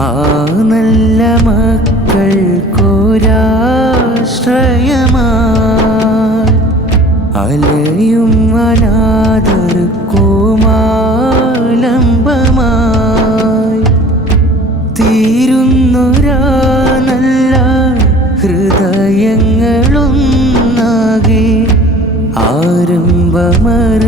ആ നല്ല മക്കൾക്കൊരാശ്രയമായി അലയും അനാഥർക്കുമാലംബമായി തീരുന്നൊരാ നല്ല ഹൃദയങ്ങളൊന്നാകെ. ആരംഭമറ്